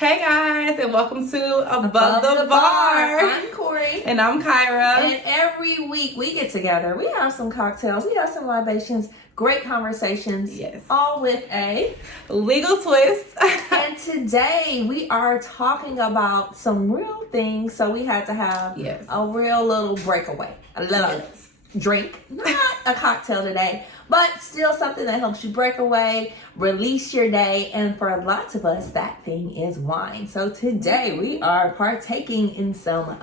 Hey guys, and welcome to Above the Bar. I'm Corey. And I'm Kyra. And every week we get together, we have some cocktails, we have some libations, great conversations. Yes. All with a legal twist. And today we are talking about some real things, so we had to have a real little breakaway. A little drink. Not a cocktail today, but still something that helps you break away, release your day, and for lots of us, that thing is wine. So today we are partaking in some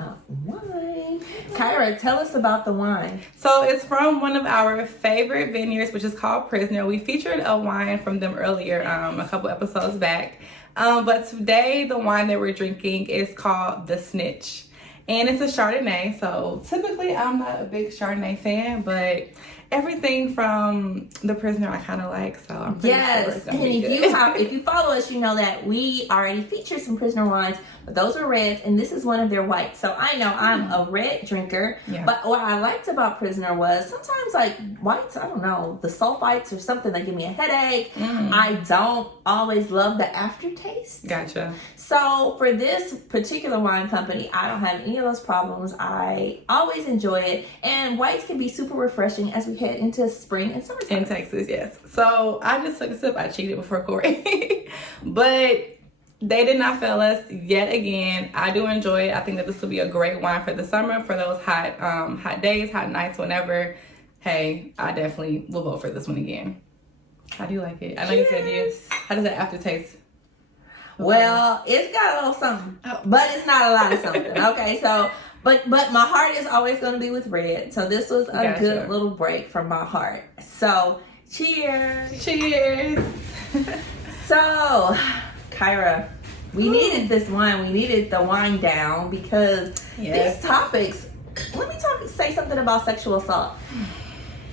wine. Kyra, tell us about the wine. So it's from one of our favorite vineyards, which is called Prisoner. We featured a wine from them earlier, a couple episodes back. But today the wine that we're drinking is called the Snitch. And it's a Chardonnay, so typically I'm not a big Chardonnay fan, but everything from the Prisoner I kind of like, so I'm pretty sure it's gonna be good. If you follow us, you know that we already featured some Prisoner wines, but those were reds, and this is one of their whites. So I know I'm a red drinker, but what I liked about Prisoner was sometimes like whites, I don't know, the sulfites or something, they give me a headache. I don't always love the aftertaste. Gotcha. So for this particular wine company, I don't have any of those problems. I always enjoy it, and whites can be super refreshing as we head into spring and summertime. In Texas, yes. So I just took a sip. I cheated before Corey. But they did not fail us yet again. I do enjoy it. I think that this will be a great wine for the summer, for those hot days, hot nights, whenever. Hey, I definitely will vote for this one again. How do you like it? I know you said yes. How does that aftertaste? Well, it's got a little something, but it's not a lot of something. Okay, so, but my heart is always going to be with red. So this was a good little break from my heart. So, cheers. Cheers. So, Kyra, we needed this wine. We needed the wine down because these topics, let me say something about sexual assault.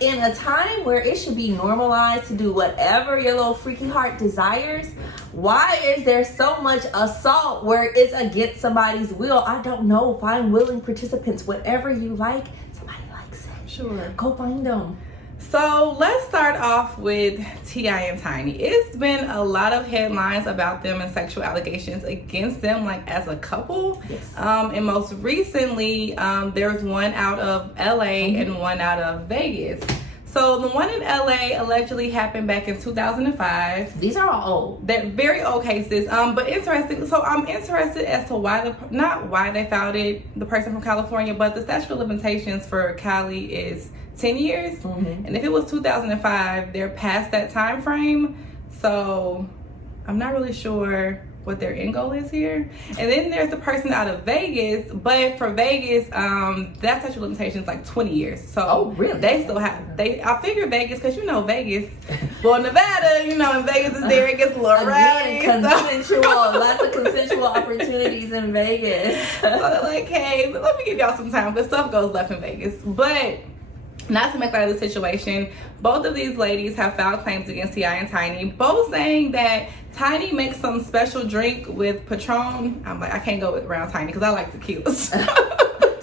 In a time where it should be normalized to do whatever your little freaky heart desires, why is there so much assault where it's against somebody's will? I don't know. Find willing participants. Whatever you like, somebody likes it. Sure. Go find them. So let's start off with T.I and Tiny. It's been a lot of headlines about them and sexual allegations against them, like as a couple. Yes. And most recently, there's one out of LA and one out of Vegas. So the one in LA allegedly happened back in 2005. These are all old. They're very old cases. But interesting. So I'm interested as to why not why they filed it, the person from California, but the statute of limitations for Cali is 10 years. And if it was 2005, they're past that time frame. So I'm not really sure what their end goal is here. And then there's the person out of Vegas, but for Vegas, that statute of limitations is like 20 years. So really? They still have, I figure Vegas, because you know Vegas, well, Nevada, you know, and Vegas is there, it gets a little rowdy. Consensual, lots of consensual opportunities in Vegas. So they're like, hey, let me give y'all some time, but stuff goes left in Vegas. But not to make light of the situation, both of these ladies have filed claims against T.I and Tiny, both saying that Tiny makes some special drink with Patron. I'm like, I can't go around Tiny because I like tequilas.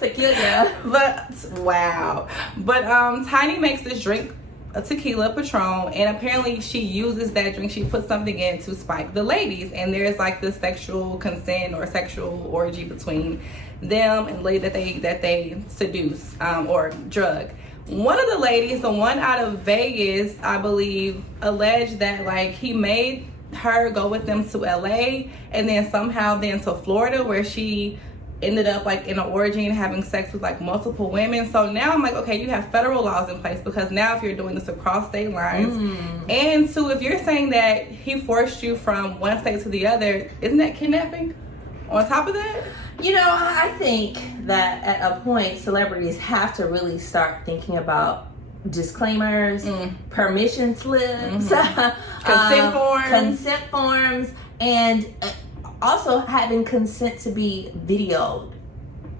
Tequila. But, wow. But Tiny makes this drink, a tequila Patron, and apparently she uses that drink, she puts something in to spike the ladies, and there's like this sexual consent or sexual orgy between them and the lady that they seduce or drug. One of the ladies, the one out of Vegas, I believe, alleged that like he made her go with them to LA and then somehow then to Florida, where she ended up like in an orgy and having sex with like multiple women. So now I'm like, okay, you have federal laws in place, because now if you're doing this across state lines, and two, if you're saying that he forced you from one state to the other, isn't that kidnapping on top of that? You know, I think that at a point, celebrities have to really start thinking about disclaimers, permission slips, consent forms, and also having consent to be videoed.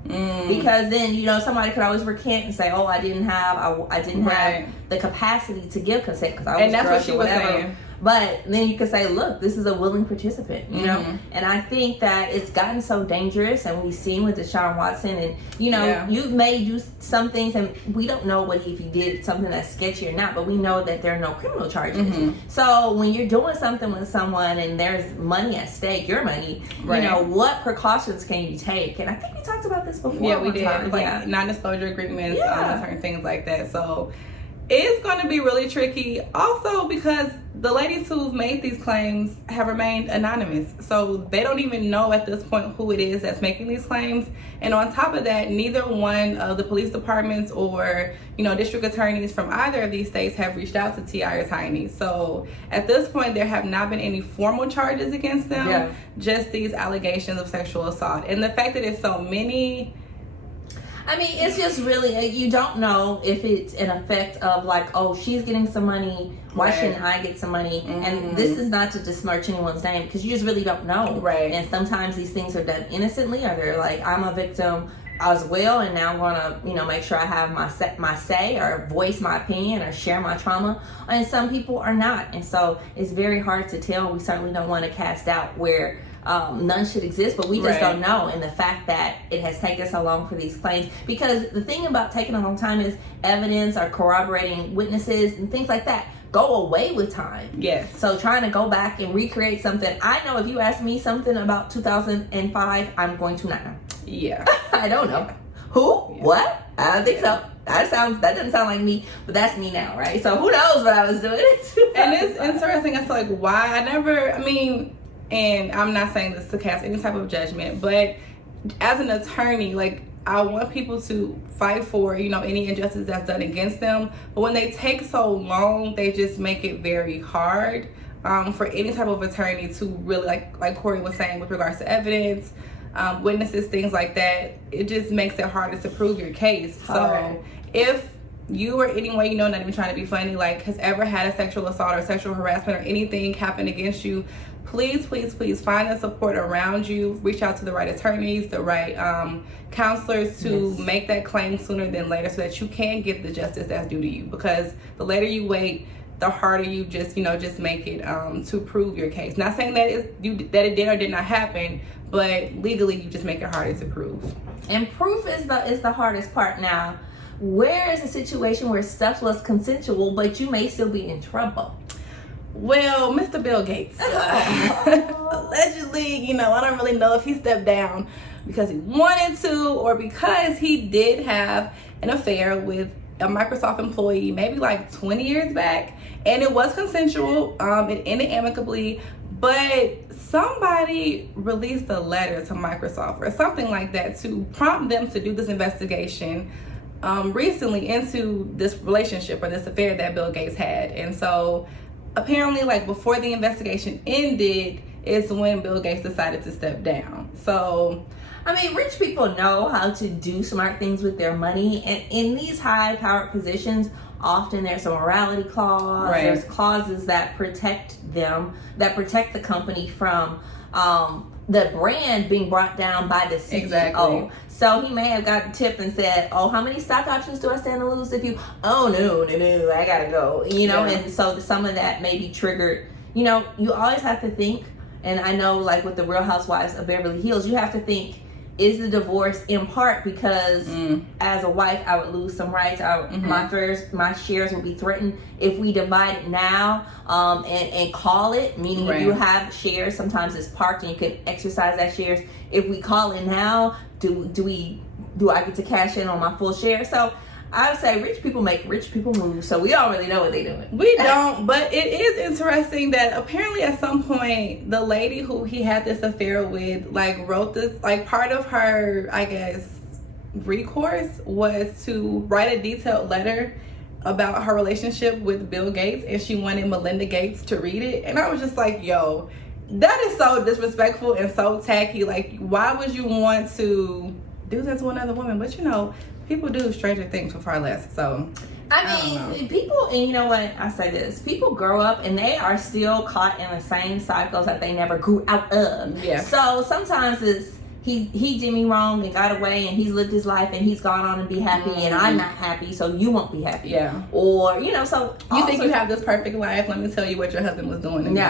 Because then, you know, somebody could always recant and say, oh, I didn't have the capacity to give consent because I was and that's drugged what she or was whatever. saying. But then you could say, look, this is a willing participant, you know? And I think that it's gotten so dangerous, and we've seen with Deshaun Watson, and, you know, you may do some things, and we don't know if he did something that's sketchy or not, but we know that there are no criminal charges. So when you're doing something with someone and there's money at stake, your money, you know, what precautions can you take? And I think we talked about this before. Yeah, we did. Like non-disclosure agreements, certain things like that. So it's going to be really tricky. Also, because the ladies who've made these claims have remained anonymous. So they don't even know at this point who it is that's making these claims. And on top of that, neither one of the police departments or, you know, district attorneys from either of these states have reached out to T.I or Tiny. So at this point, there have not been any formal charges against them, just these allegations of sexual assault. And the fact that it's so many... I mean, it's just really, you don't know if it's an effect of like, oh, she's getting some money, why shouldn't I get some money? And this is not to besmirch anyone's name, because you just really don't know. And sometimes these things are done innocently, or they're like, I'm a victim as well, and now I'm gonna, you know, make sure I have my say, or voice my opinion, or share my trauma. And some people are not, and so it's very hard to tell. We certainly don't want to cast doubt where none should exist, but we just don't know. And the fact that it has taken so long for these claims, because the thing about taking a long time is evidence or corroborating witnesses and things like that go away with time. So trying to go back and recreate something, I know if you ask me something about 2005, I'm going to not know. I don't know. Who? What? I don't think so. That doesn't sound like me, but that's me now, right? So who knows what I was doing? And it's interesting. I feel like why and I'm not saying this to cast any type of judgment, but as an attorney, like, I want people to fight for, you know, any injustice that's done against them. But when they take so long, they just make it very hard for any type of attorney to really, like Corey was saying, with regards to evidence, witnesses, things like that. It just makes it harder to prove your case. So if you or anyone you know, not even trying to be funny, like, has ever had a sexual assault or sexual harassment or anything happen against you, please find the support around you. Reach out to the right attorneys, the right counselors to make that claim sooner than later, so that you can get the justice that's due to you. Because the later you wait, the harder you just make it to prove your case. Not saying that it did or did not happen, but legally you just make it harder to prove. And proof is the hardest part. Now, where is a situation where stuff was consensual, but you may still be in trouble? Well, Mr. Bill Gates, allegedly, you know, I don't really know if he stepped down because he wanted to or because he did have an affair with a Microsoft employee maybe like 20 years back, and it was consensual. It ended amicably, but somebody released a letter to Microsoft or something like that to prompt them to do this investigation recently into this relationship or this affair that Bill Gates had. And so apparently, like, before the investigation ended is when Bill Gates decided to step down. So, I mean, rich people know how to do smart things with their money, and in these high-powered positions, often there's a morality clause. There's clauses that protect them, that protect the company from the brand being brought down by the CEO. So he may have got a tip and said, oh, how many stock options do I stand to lose if you, oh, no, I gotta go, you know. And so some of that may be triggered. You know, you always have to think, and I know, like, with the Real Housewives of Beverly Hills, you have to think, is the divorce in part because as a wife I would lose some rights, my shares would be threatened if we divide it now and call it, meaning if you have shares, sometimes it's parked and you can exercise that shares. If we call it now, do I get to cash in on my full share? So I would say rich people make rich people move, so we don't really know what they're doing. We don't, but it is interesting that apparently at some point the lady who he had this affair with, like, wrote this, like, part of her, I guess, recourse was to write a detailed letter about her relationship with Bill Gates, and she wanted Melinda Gates to read it. And I was just like, yo, that is so disrespectful and so tacky. Like, why would you want to do that to another woman? But, you know, people do stranger things for far less. So I mean, people, and you know what, I say this, people grow up and they are still caught in the same cycles that they never grew out of. So sometimes he did me wrong and got away and he's lived his life and he's gone on and be happy and I'm not happy, so you won't be happy. Yeah. Or, you know, so you think you have this perfect life. Let me tell you what your husband was doing to me.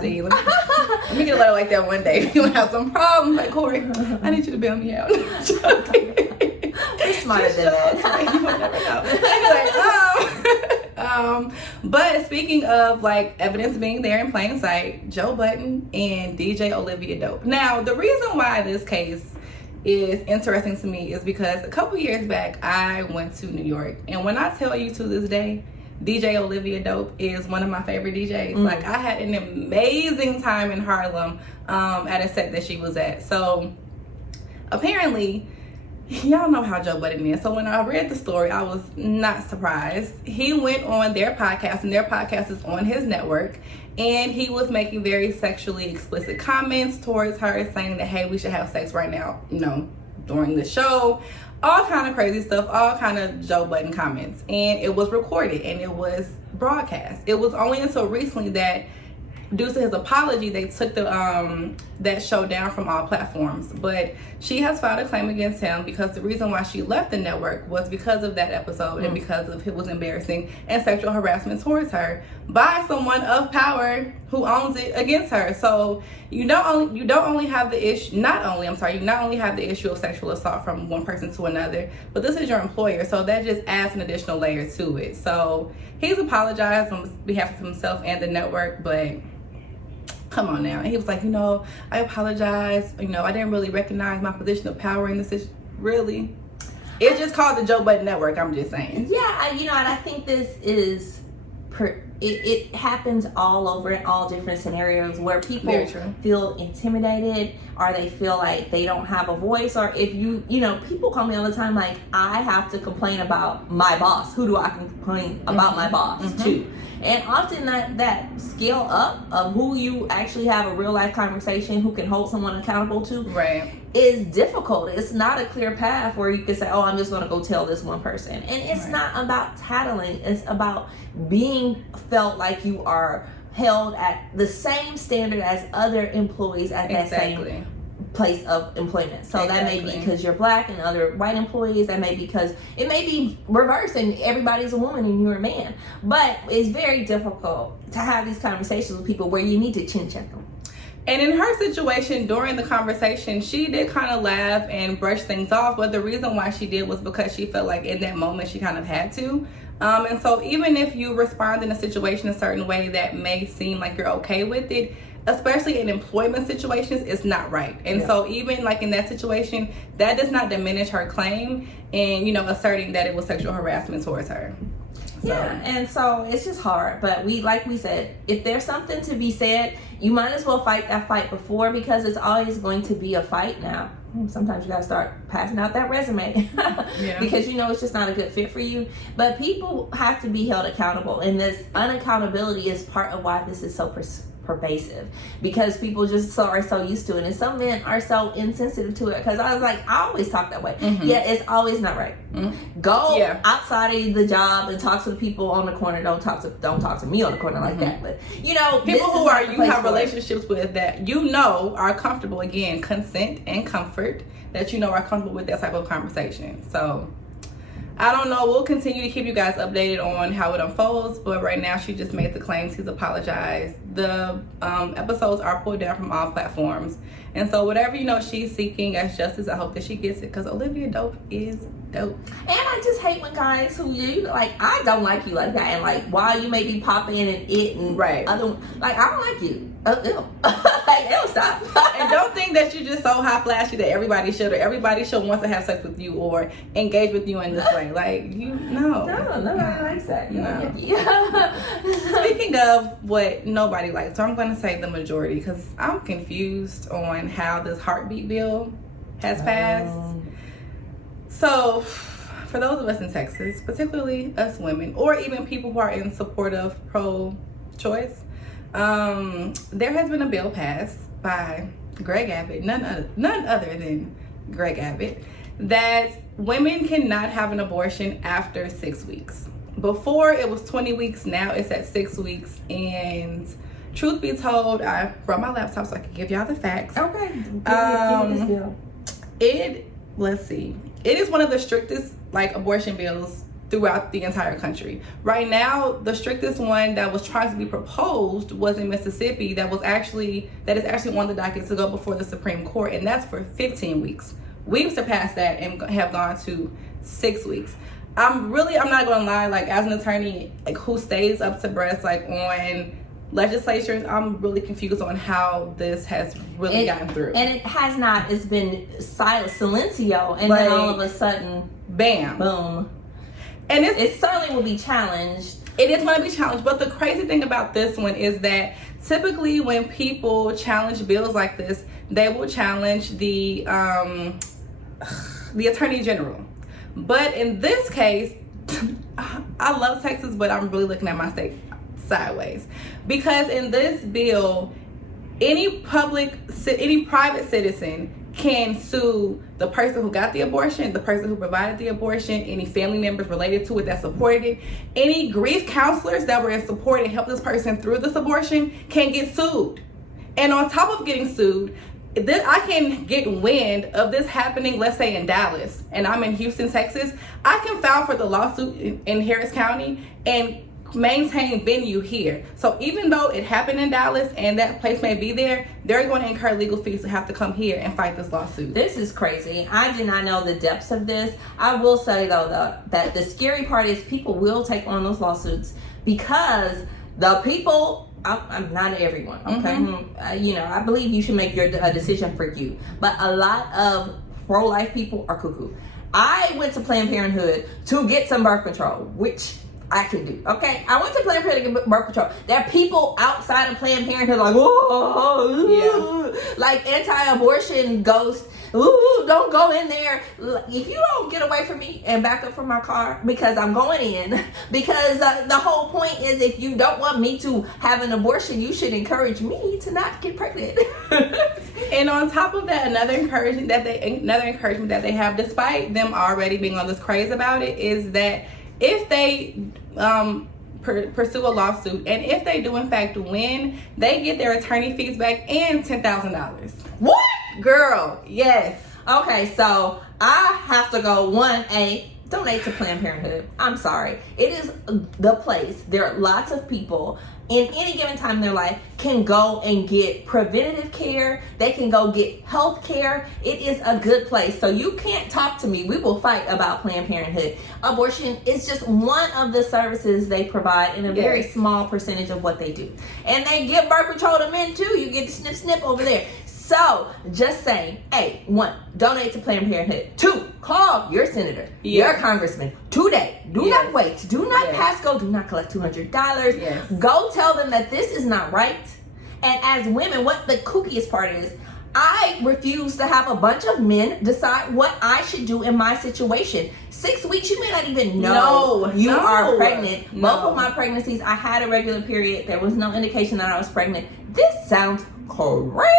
See, let me get a letter like that one day. You'll have some problems. Like, Corey, I need you to bail me out. You're smarter than that. You will never know. Anyway, but speaking of like evidence being there in plain sight, Joe Budden and DJ Olivia Dope. Now, the reason why this case is interesting to me is because a couple years back I went to New York, and when I tell you to this day, DJ Olivia Dope is one of my favorite DJs. Like, I had an amazing time in Harlem at a set that she was at. So apparently, y'all know how Joe Budden is. So when I read the story, I was not surprised. He went on their podcast, and their podcast is on his network, and he was making very sexually explicit comments towards her, saying that, hey, we should have sex right now, you know, during the show. All kind of crazy stuff, all kind of Joe Budden comments. And it was recorded and it was broadcast. It was only until recently that, due to his apology, they took the that show down from all platforms. But she has filed a claim against him because the reason why she left the network was because of that episode and because of it was embarrassing and sexual harassment towards her by someone of power who owns it against her. So you not only have the issue of sexual assault from one person to another, but this is your employer, so that just adds an additional layer to it. So he's apologized on behalf of himself and the network, but come on now. And he was like, you know, I apologize. You know, I didn't really recognize my position of power in this. Really? It's just called the Joe Budden Network. I'm just saying. Yeah, you know, and I think this is, it happens all over in all different scenarios where people feel intimidated or they feel like they don't have a voice. Or if you know, people call me all the time like, I have to complain about my boss. Who do I complain about my boss to? And often that scale up of who you actually have a real life conversation, who can hold someone accountable to, is difficult. It's not a clear path where you can say, oh, I'm just going to go tell this one person. And it's not about tattling. It's about being felt like you are held at the same standard as other employees at that same place of employment. So that may be because you're black and other white employees. That may be because it may be reversed and everybody's a woman and you're a man. But it's very difficult to have these conversations with people where you need to chin check them. And in her situation, during the conversation, she did kind of laugh and brush things off, but the reason why she did was because she felt like in that moment she kind of had to. And so even if you respond in a situation a certain way that may seem like you're okay with it, especially in employment situations, it's not right. And so even like in that situation, that does not diminish her claim and, you know, asserting that it was sexual harassment towards her. Yeah, and so it's just hard. But like we said, if there's something to be said, you might as well fight that fight before, because it's always going to be a fight now. Sometimes you gotta start passing out that resume because you know it's just not a good fit for you. But people have to be held accountable, and this unaccountability is part of why this is so pervasive, because people just are so used to it, and some men are so insensitive to it. Because I was like, I always talk that way. Yeah, it's always not right. Go outside of the job and talk to the people on the corner. Don't talk to me on the corner like that. But you know, people who are you have relationships with that you know are comfortable, again, consent and comfort, that you know are comfortable with that type of conversation. So I don't know. We'll continue to keep you guys updated on how it unfolds. But right now, she just made the claims. He's apologized. The episodes are pulled down from all platforms. And so whatever, you know, she's seeking as justice, I hope that she gets it, because Olivia Dope is dope. And I just hate when guys who you like, I don't like you like that, and like while you may be popping and it and other, like, I don't like you. Like, it'll stop. And don't think that you're just so high flashy that everybody should want to have sex with you or engage with you in this way. Like, no, nobody likes that. Speaking of what nobody likes, so I'm going to say the majority, because I'm confused on how this heartbeat bill has passed. So for those of us in Texas, particularly us women, or even people who are in support of pro-choice, there has been a bill passed by Greg Abbott, none other than Greg Abbott, that women cannot have an abortion after 6 weeks. Before it was 20 weeks, now it's at 6 weeks, and truth be told, I brought my laptop so I could give y'all the facts. Okay. Give me this bill. Let's see. It is one of the strictest like abortion bills throughout the entire country. Right now, the strictest one that was trying to be proposed was in Mississippi. That is actually on the docket to go before the Supreme Court, and that's for 15 weeks. We've surpassed that and have gone to 6 weeks. I'm not gonna lie, like as an attorney, like who stays up to breast like on legislatures, I'm really confused on how this has really gotten through. And it has not. It's been silencio, and then all of a sudden, bam, boom. And it certainly will be challenged. It is going to be challenged, but the crazy thing about this one is that typically when people challenge bills like this, they will challenge the Attorney General. But in this case, I love Texas, but I'm really looking at my state sideways, because in this bill, any private citizen can sue the person who got the abortion, the person who provided the abortion, any family members related to it that supported it, any grief counselors that were in support and helped this person through this abortion can get sued. And on top of getting sued, I can get wind of this happening, let's say in Dallas, and I'm in Houston, Texas. I can file for the lawsuit in Harris County and maintain venue here. So even though it happened in Dallas and that place may be there, they're going to incur legal fees to have to come here and fight this lawsuit. This is crazy. I do not know the depths of this. I will say though that the scary part is people will take on those lawsuits because the people, I'm not everyone, okay? Mm-hmm. I believe you should make a decision for you, but a lot of pro-life people are cuckoo. I went to Planned Parenthood to get some birth control, which I can do, okay? I went to Planned Parenthood to get birth control. There are people outside of Planned Parenthood like, whoa, like anti-abortion ghosts. Ooh, don't go in there. If you don't get away from me and back up from my car, because I'm going in. Because the whole point is, if you don't want me to have an abortion, you should encourage me to not get pregnant. And on top of that, another encouragement that they have, despite them already being on this craze about it, is that if they pursue a lawsuit, and if they do in fact win, they get their attorney fees back and $10,000. What? Girl, yes. Okay, so I have to go donate to Planned Parenthood. I'm sorry. It is the place. There are lots of people in any given time in their life can go and get preventative care. They can go get health care. It is a good place. So you can't talk to me. We will fight about Planned Parenthood. Abortion is just one of the services they provide in a very small percentage of what they do. And they give birth control to men too. You get the snip over there. So, just saying, 1, donate to Planned Parenthood. 2, call your senator, your congressman today. Do not wait. Do not pass go. Do not collect $200. Yes. Go tell them that this is not right. And as women, what the kookiest part is, I refuse to have a bunch of men decide what I should do in my situation. 6 weeks, you may not even know you are pregnant. Both of my pregnancies, I had a regular period. There was no indication that I was pregnant. This sounds crazy.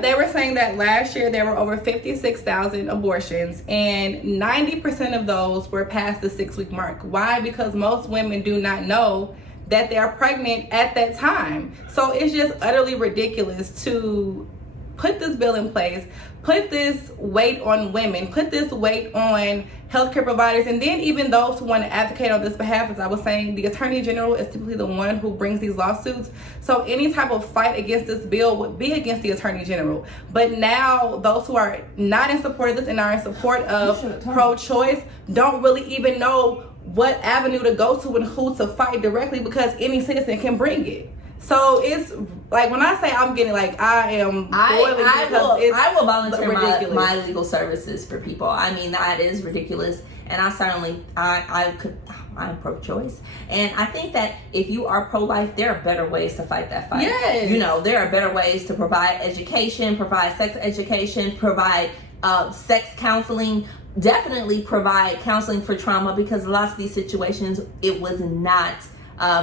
They were saying that last year there were over 56,000 abortions, and 90% of those were past the 6-week mark. Why? Because most women do not know that they are pregnant at that time. So it's just utterly ridiculous to put this bill in place, put this weight on women, put this weight on healthcare providers, and then even those who want to advocate on this behalf. As I was saying, the Attorney General is typically the one who brings these lawsuits. So any type of fight against this bill would be against the Attorney General. But now those who are not in support of this and are in support of pro-choice don't really even know what avenue to go to and who to fight directly, because any citizen can bring it. So it's like, when I say I'm getting I will volunteer my legal services for people. I mean, that is ridiculous. And I'm pro-choice. And I think that if you are pro-life, there are better ways to fight that fight. Yes. There are better ways to provide education, provide sex education, provide sex counseling, definitely provide counseling for trauma, because lots of these situations, it was not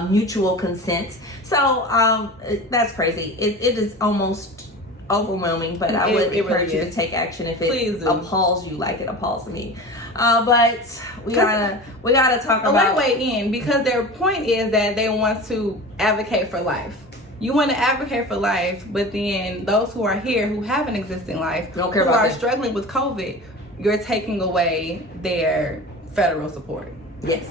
mutual consent. So that's crazy. It is almost overwhelming, but I would encourage you to take action if it appalls you like it appalls me. But we gotta talk about weigh in, because their point is that they want to advocate for life. you want to advocate for life, but then those who are here who have an existing life, Don't care who about are that. struggling with COVID, you're taking away their federal support. Yes.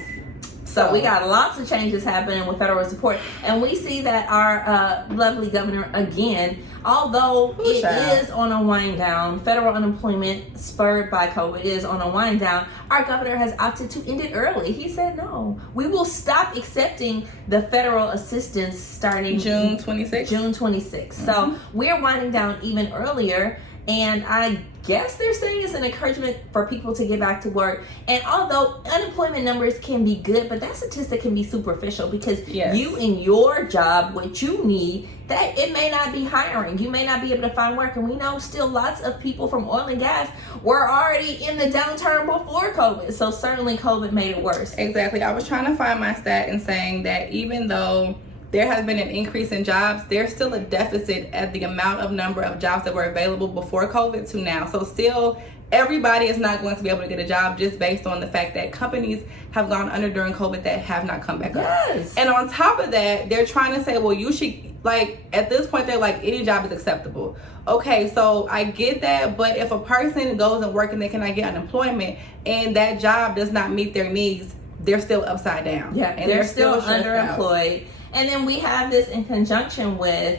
So we got lots of changes happening with federal support, and we see that our lovely governor, again, although it is on a wind down, federal unemployment spurred by COVID is on a wind down, our governor has opted to end it early. He said, no, we will stop accepting the federal assistance starting June 26th. June 26th. So we're winding down even earlier. And I guess they're saying it's an encouragement for people to get back to work. And although unemployment numbers can be good, but that statistic can be superficial because you in your job, what you need, that it may not be hiring. You may not be able to find work. And we know still lots of people from oil and gas were already in the downturn before COVID. So certainly COVID made it worse. Exactly. I was trying to find my stat and saying that even though there has been an increase in jobs, there's still a deficit at the amount of number of jobs that were available before COVID to now. So still, everybody is not going to be able to get a job just based on the fact that companies have gone under during COVID that have not come back up. And on top of that, they're trying to say, well, you should, like, at this point, they're like, any job is acceptable. Okay, so I get that, but if a person goes and works and they cannot get unemployment and that job does not meet their needs, they're still upside down. Yeah, and they're still underemployed. And then we have this in conjunction with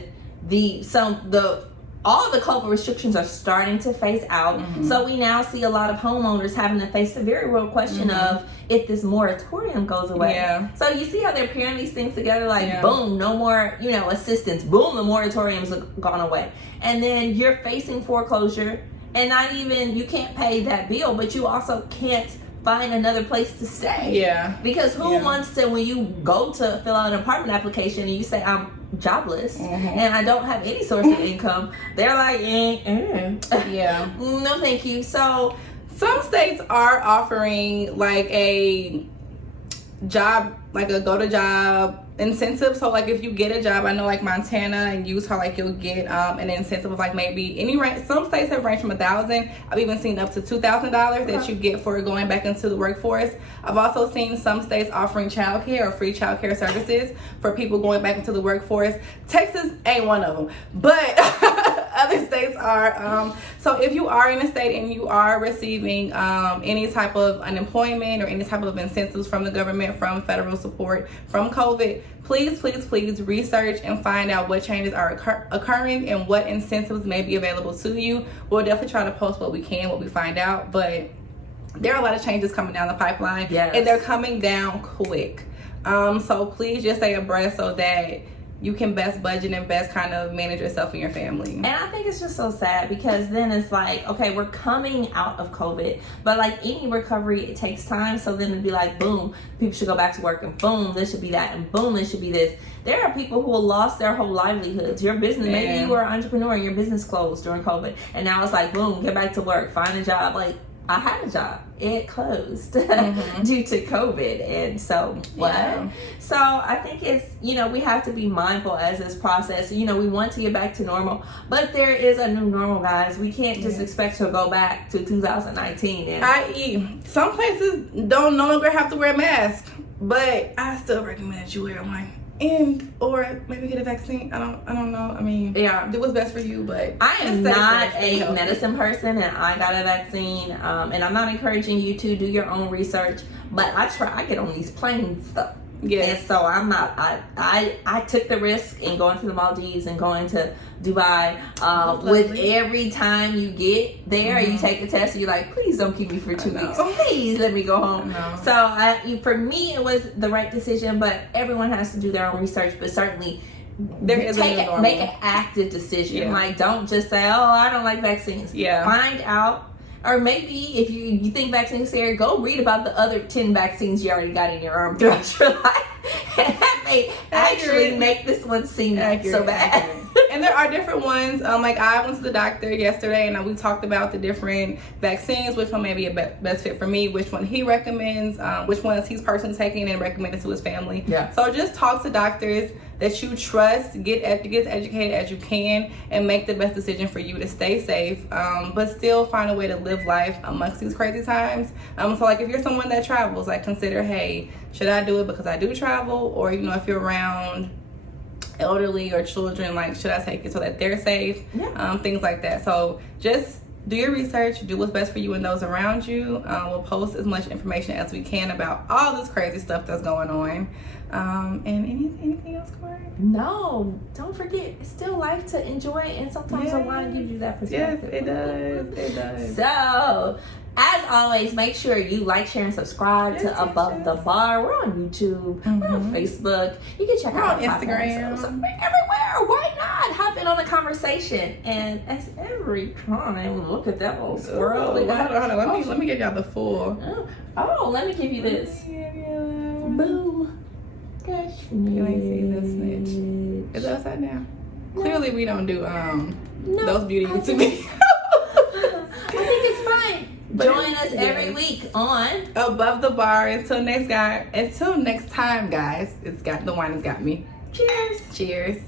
all the COVID restrictions are starting to phase out. So we now see a lot of homeowners having to face the very real question of if this moratorium goes away. So you see how they're pairing these things together, like boom, no more, assistance. Boom, the moratorium's gone away. And then you're facing foreclosure and not even, you can't pay that bill, but you also can't find another place to stay. Because who wants to, when you go to fill out an apartment application and you say I'm jobless and I don't have any source of income, they're like, no thank you. So some states are offering like a job, like a go to job incentive. So like if you get a job, I know like Montana and Utah, like you'll get an incentive of like maybe some states have ranged from $1,000. I've even seen up to $2,000 that you get for going back into the workforce. I've also seen some states offering childcare or free childcare services for people going back into the workforce. Texas ain't one of them, but other states are. So if you are in a state and you are receiving any type of unemployment or any type of incentives from the government, from federal support, from COVID, please research and find out what changes are occurring and what incentives may be available to you. We'll definitely try to post what we can, what we find out, but there are a lot of changes coming down the pipeline and they're coming down quick. So please just stay abreast so that you can best budget and best kind of manage yourself and your family. And I think it's just so sad because then it's like, okay, we're coming out of COVID, but like any recovery, it takes time. So then it'd be like, boom, people should go back to work, and boom, this should be that, and boom, this should be this. There are people who lost their whole livelihoods. Your business, maybe you were an entrepreneur and your business closed during COVID, and now it's like, boom, get back to work, find a job. Like, I had a job. It closed due to COVID. And so what? So I think it's, we have to be mindful as this process, we want to get back to normal, but there is a new normal, guys. We can't just expect to go back to 2019. And i.e., some places no longer have to wear masks, but I still recommend that you wear one. Or maybe get a vaccine. I don't know. I mean, do what's best for you, but I am not a medicine person, and I got a vaccine. And I'm not encouraging you to do your own research, but I get on these planes stuff. And so I'm not. I took the risk in going to the Maldives and going to Dubai. With every time you get there, you take a test, and you're like, please don't keep me for 2 weeks. Please let me go home. So for me, it was the right decision. But everyone has to do their own research. But certainly, make an active decision. Like, don't just say, oh, I don't like vaccines. Find out. Or maybe if you think vaccines are scary, go read about the other 10 vaccines you already got in your arm throughout your life. And that may actually make this one seem not so bad. And there are different ones. Like I went to the doctor yesterday and we talked about the different vaccines, which one may be a best fit for me, which one he recommends, which ones he's personally taking and recommended to his family. So just talk to doctors that you trust, get as educated as you can, and make the best decision for you to stay safe, but still find a way to live life amongst these crazy times. So like if you're someone that travels, like consider, hey, should I do it because I do travel? Or if you're around elderly or children, like should I take it so that they're safe? Yeah. Things like that. So just do your research, do what's best for you and those around you. We'll post as much information as we can about all this crazy stuff that's going on. And anything else, Corey? No, don't forget, it's still life to enjoy, and sometimes a wine gives you that perspective. Yes, it does. It does. So, as always, make sure you like, share, and subscribe to Above the Bar. We're on YouTube. We're on Facebook. You can check out on Instagram. So we're everywhere. Why not? Hop in on the conversation. And as every time, look at that little squirrel. Hold on. Let me give y'all the full. Oh, let me give you this. Boom. You ain't see this, Snitch. Is it upside down? No. Clearly, we don't do those beauty YouTube videos. I think it's fine. Join us every week on Above the Bar. Until next time, guys. The wine has got me. Cheers. Cheers.